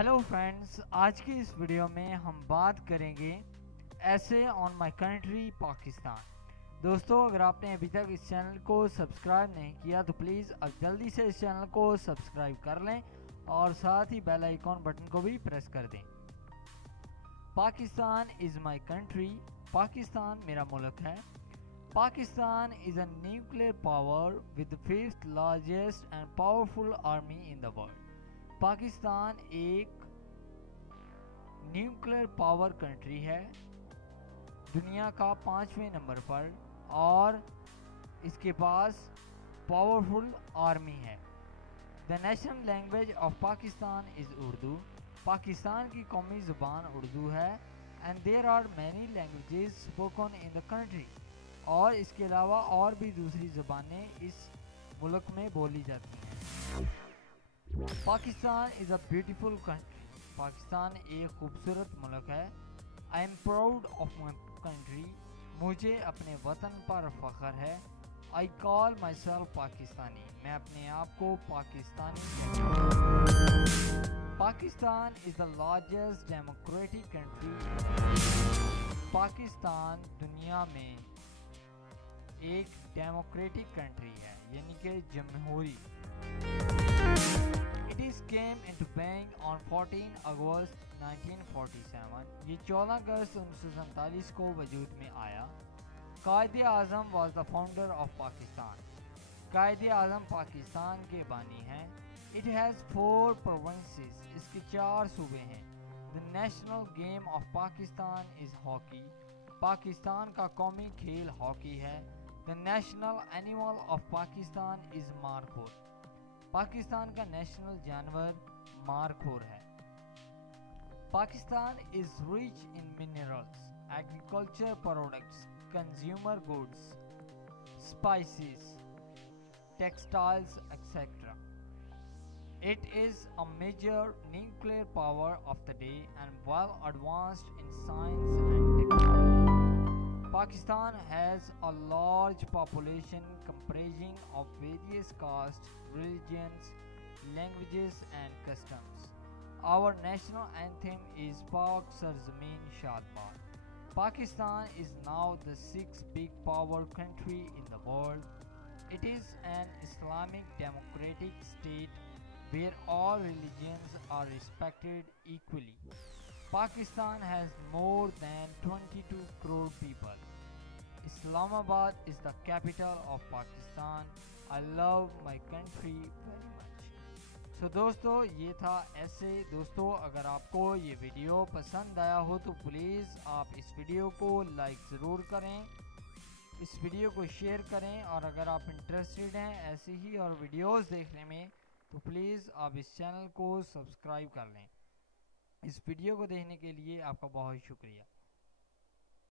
Hello friends, आज की इस वीडियो में हम बात करेंगे ऐसे ऑन माय कंट्री पाकिस्तान। दोस्तों, अगर आपने अभी तक इस चैनल को सब्सक्राइब नहीं किया तो प्लीज़ अब जल्दी से इस चैनल को सब्सक्राइब कर लें और साथ ही बेल आइकॉन बटन को भी प्रेस कर दें। Pakistan is my country. Pakistan मेरा मुल्क है। Pakistan is a nuclear power with the fifth largest and powerful army in the world. Pakistan एक न्यूक्लियर पावर कंट्री है, दुनिया का 5वें नंबर पर, और इसके पास पावरफुल आर्मी है। The national language of Pakistan is Urdu. Pakistan की कौमी ज़ुबान उर्दू है। And there are many languages spoken in the country. और इसके अलावा और भी दूसरी ज़ुबानें इस मुल्क में बोली जाती हैं। Pakistan is a beautiful country. Pakistan एक खूबसूरत मुल्क है। I am proud of my country. मुझे अपने वतन पर फ़ख्र है। I call my self Pakistani. मैं अपने आप को पाकिस्तानी कहता हूँ। Pakistan is the largest democratic country. Pakistan दुनिया में एक डेमोक्रेटिक कंट्री है, यानी कि जमहूरी। It is came into being on 14 अगस्त 1947। ये 14 अगस्त 1947 को वजूद में आया। कायदे आज़म was the founder of Pakistan. कायदे आज़म पाकिस्तान के बानी हैं। It has 4 provinces। इसके 4 सूबे हैं। The national game of Pakistan is hockey। Pakistan का कौमी खेल हॉकी है। The national animal of Pakistan is markhor. Pakistan का नेशनल जानवर मारखोर है। Pakistan is rich in minerals, agriculture products, consumer goods, spices, textiles etcetera. It is a major nuclear power of the day and well advanced in science and technology. Pakistan has a large population comprising of various castes, religions, languages and customs. Our national anthem is Pak Sar Zameen Shad Baat. Pakistan is now the 6th big power country in the world. It is an Islamic democratic state where all religions are respected equally. Pakistan has more than 22 crore people. Islamabad is the capital of Pakistan. I love my country very much. So दोस्तों, ये था ऐसे। दोस्तों, अगर आपको ये video पसंद आया हो तो प्लीज़ आप इस वीडियो को लाइक ज़रूर करें, इस वीडियो को शेयर करें, और अगर आप इंटरेस्टेड हैं ऐसे ही और वीडियोस देखने में तो प्लीज़ आप इस चैनल को सब्सक्राइब कर लें। इस वीडियो को देखने के लिए आपका बहुत शुक्रिया।